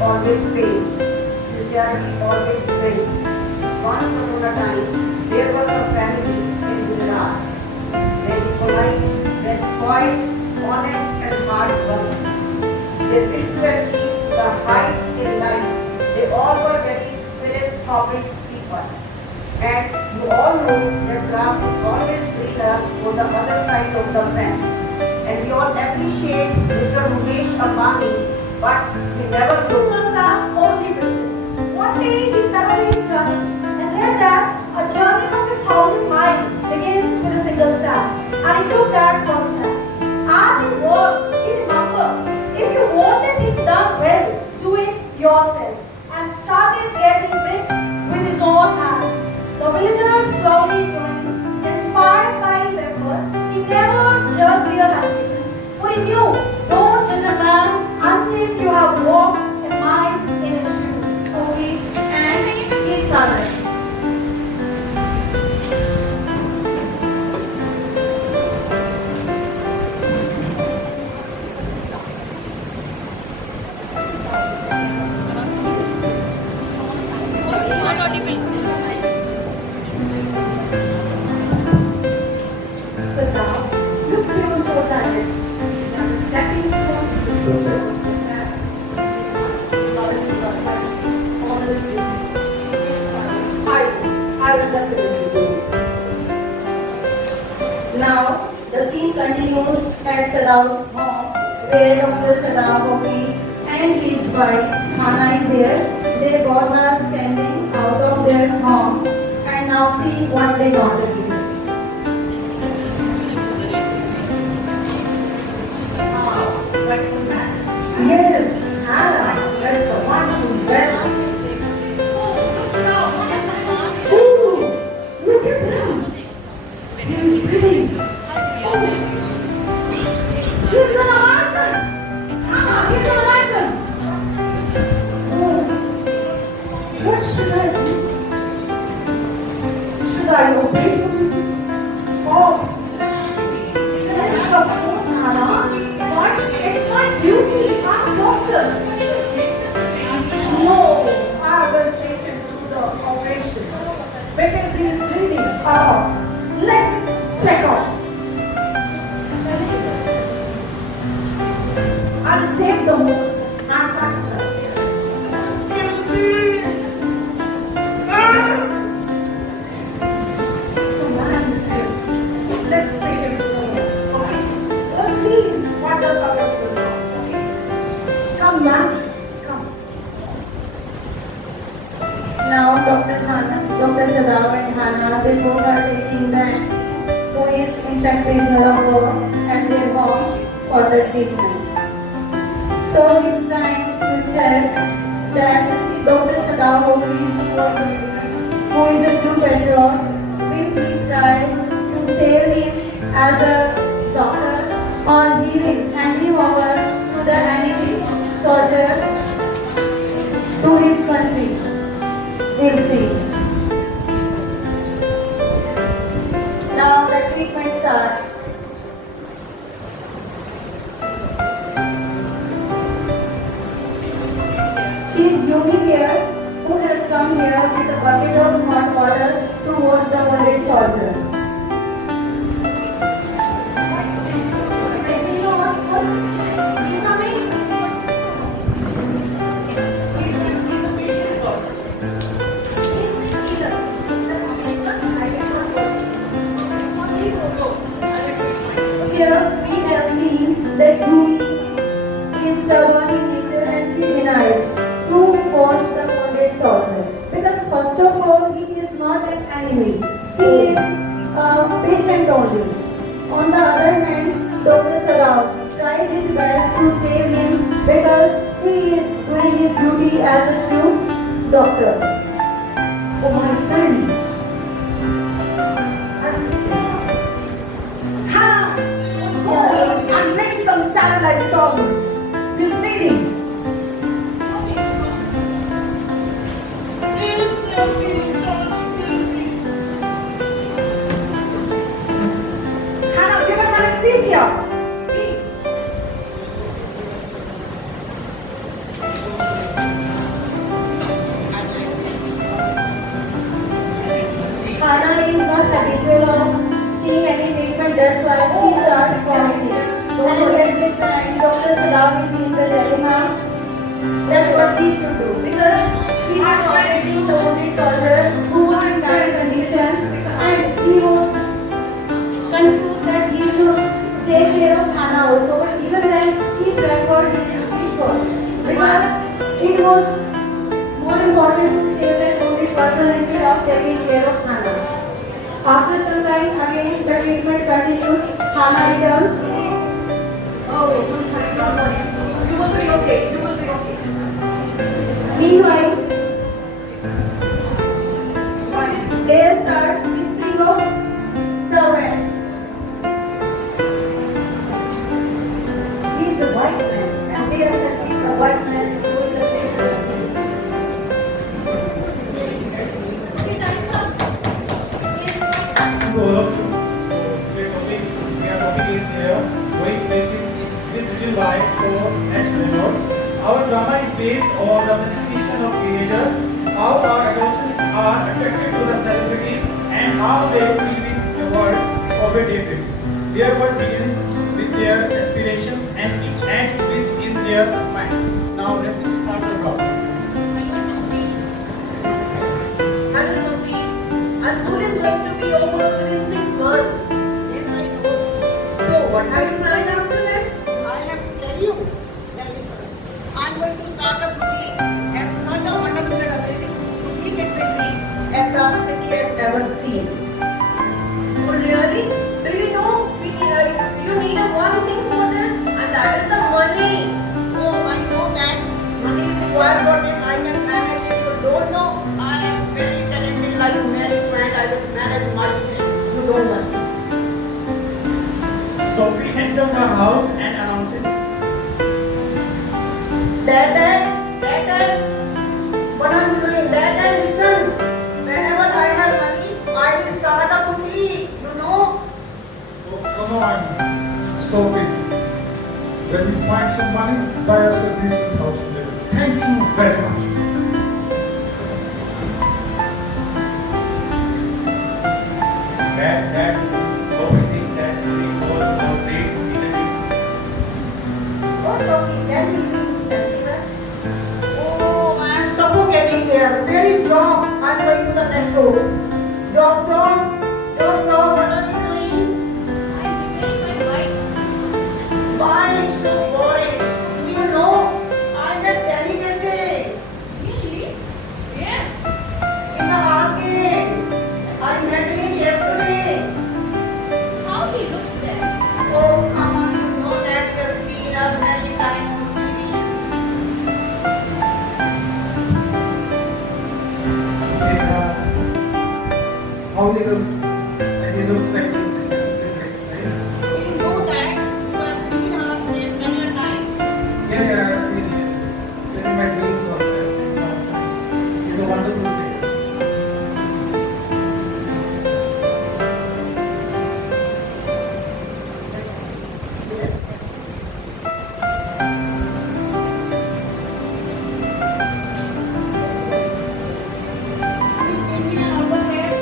always pays. Sincere always wins. Once upon a time, there was a family in Gujarat. Very polite, very poised, honest and hard-working. They wished to achieve the heights in life. They all were very philanthropic people. And you all know that grass is always greener on the other side of the fence. And we all appreciate Mr. Mukesh Ambani, but we never know. Only bridges. One day he suddenly turned and read that a journey of 1,000 miles begins with a single step. And he took that first step. As he worked, he remembered, if you want anything done well, do it yourself. And started getting bricks with his own hands. The villagers slowly joined. Inspired by his effort, he never showed clear hesitation. For he knew, don't judge a man until you have walked a mile in his shoes. Okay, and he started. So now, look beyond those ideas. These are the stepping stones to the future. I will definitely do it. Now, the scene continues at Sadav's home, where Dr. Sadav and his wife Hana is there. They both are standing out of their home and now see what they want to do. Yes, Hannah, that is a wonderful example. Ooh, look at him. He's pretty. He's an American! Hannah, he's an American! Oh, what should I do? Should I obey him? Oh, Yes, of course, Hannah. But it's my duty. I'm a doctor. no, I will take him through the operation because he is bleeding out. Let me just check out. I'll take the most uncomfortable. Let's take him home. Okay. Let's see what does happen to us. Okay. Come now. Come. Now Dr. Sadav and Hana, they both are taking the who is infect prisoner of war at their home for the treatment. So it's time to check that Dr. Sadav who is a true patriot, will he try to save him as a doctor, or he will hand him over to the enemy soldier to his country. We'll see. Now the treatment starts. She is Yumi here, who has come here with a bucket of hot water to wash the wounded soldier. Here we have seen that Yumi is stubborn in nature and she denies to wash the wounded soldier. Because first of all, he is not an enemy. He is a patient only. On the other hand, Dr. Sadav tried his best to save him because he is doing his duty as a true doctor. Oh, my friend. I'm making some standardized problems. He's bleeding. Hannah, give him anesthesia. Please. what he should do because he was already the wounded soldier who was in bad condition and he was confused that he should take care of Hannah also. But even then he preferred his first because it was more important to save that wounded person instead of taking care of Hannah. After some time again the treatment continues. Hannah returns. Oh, don't worry, don't worry. You will be okay. You will be okay. Meanwhile, there starts whispering of servants. He is the white man, and they are the king of white man who is the station. To all of you, we are talking is here. Going places is written by 4 learners. Our drama is based on the fascination of teenagers, how our adolescents are attracted to the celebrities, and how they live in a world of a daydream. Their world begins with their aspirations and it ends within their minds. Now let's start the drama. Hello, Sophie. Our school is going to be over within 6 months. Yes, I know. So, what have you planned after that? I have to tell you that listen, I'm going to start a boutique and such a wonderful and amazing boutique it will be as the city has never seen. Oh, really? Do you know you need a one thing for this, and that is the money. Oh, I know that money is required for it. I can manage it. You don't know. I am very talented like Mary and I will manage myself. You don't must. Sophie enters her house and announces, Dad, what are you doing? Dad, listen. Whenever I have money, I will start a boutique. You know. Oh, come on, Sophie. When we find some money, buy us a decent house to live in. Thank you very much. Dad, Sophie thinks that money was not paid immediately. Oh, Sophie, then will be sensible. Oh, I am suffocating here. Where is John? I'm going to the next room. John, what are you doing? I'm preparing my wife. Why it's so boring? Do you know? I'm at delicacy Really? Where? in the arcade. I met him yesterday. How he looks there? Oh, come on, you know that we have seen us many times on TV. How he looks, and he looks like right? You know that you have seen her many a times. Yeah, I've seen this. In my dreams also. He's a wonderful thing. Please give me an autograph.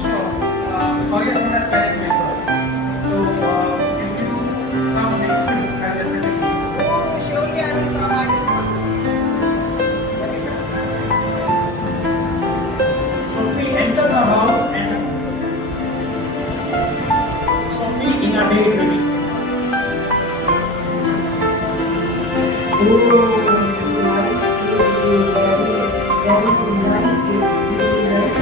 Sure. Sorry, I don't have time paper. So, if you come next week, I'll definitely give you. Oh, surely I will come. I will come. Sophie enters her house and Sophie in a daydreaming. Oh, nice. Very nice.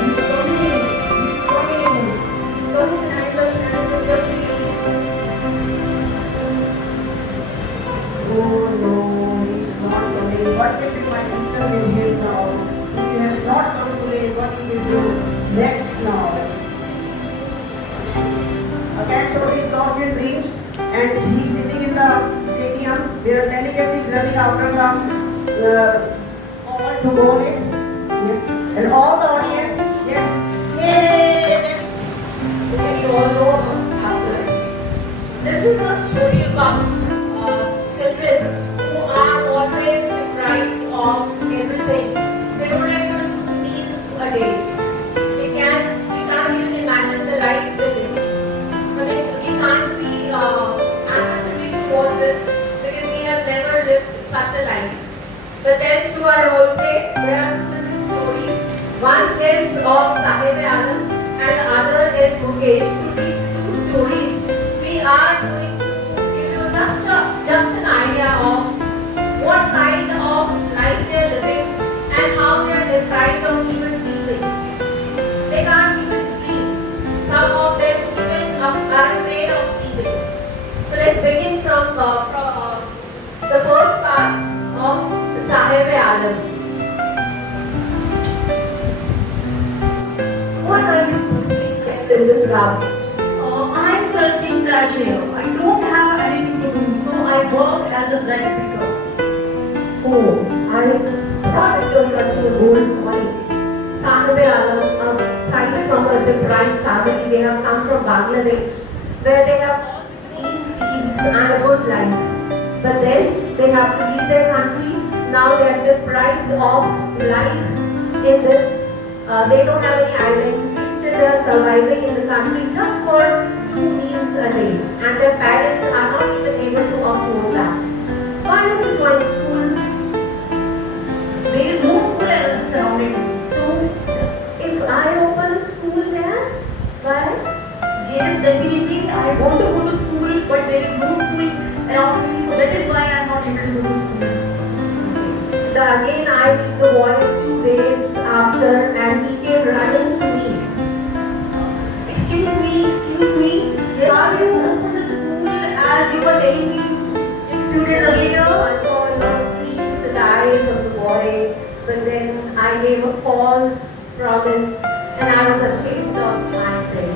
He's coming behind the shadows of the trees. Oh no, he's not coming. What will be my future with him now? He has not come today. What will we do next now? Again, so he's lost in dreams and he's sitting in the stadium. There are delegacies running after the all to go on it. Yes. And all the audience, yes. Yay! Okay, so all know what happened. This is a story about children who are always deprived of everything. They don't have even 2 meals a day. We can't even imagine the life they live. I mean, we can't be empathetic towards this lived such a life. But then through our role play, there are two different stories. One is of Sahib Alam and the other is Mukesh. Through these two stories, we are going to give you just an idea of what kind of life they are living and how they are deprived of even breathing. They can't even breathe. Some of them even are afraid of breathing. So let's begin from the first part of Sahib Alam. What are you searching in this garbage? I'm searching treasure. I don't have anything to do, so I work as a bread picker. Oh, I thought that you were searching a gold coin. Sahib Alam, a child from a deprived family, they have come from Bangladesh, where they have all the green fields and a good life. But then they have to leave their country. Now they are deprived of life in this. They don't have any identity. Still they are surviving in the country just for 2 meals a day. And their parents are not even able to afford that. Why don't you join school? There is no school surrounding me. So, If I open a school here, why? yes, definitely I want to go to school, but there is no school around me, so that is why I am not able to go to school. Again, I meet the boy 2 days after and he came running to me. Excuse me. Yes. Are you open the school as you were telling me 2 days earlier? I saw a lot of dreams and eyes of the boy, but then I gave a false promise and I was ashamed of myself.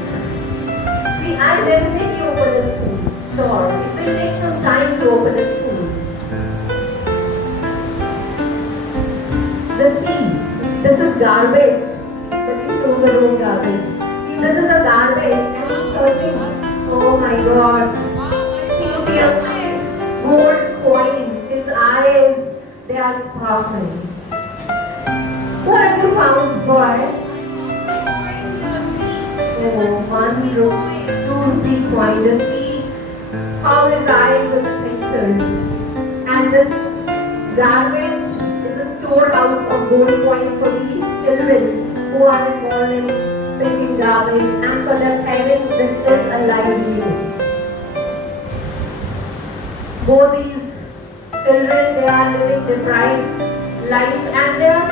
I definitely open a school. Sure, it will take some time to open a school. The sea, this is garbage, but you threw the wrong garbage. This is a garbage and he's searching. Oh my God, it seems to be a gold coin. His eyes, they are sparkling. What have you found, boy? Oh, 1 rupee, 2 rupee coin. Just see how his eyes are speckled. And this garbage is a storehouse of gold coins for these children who are involved in picking garbage, and for their parents this is a livelihood. Both these children, they are living deprived life and they are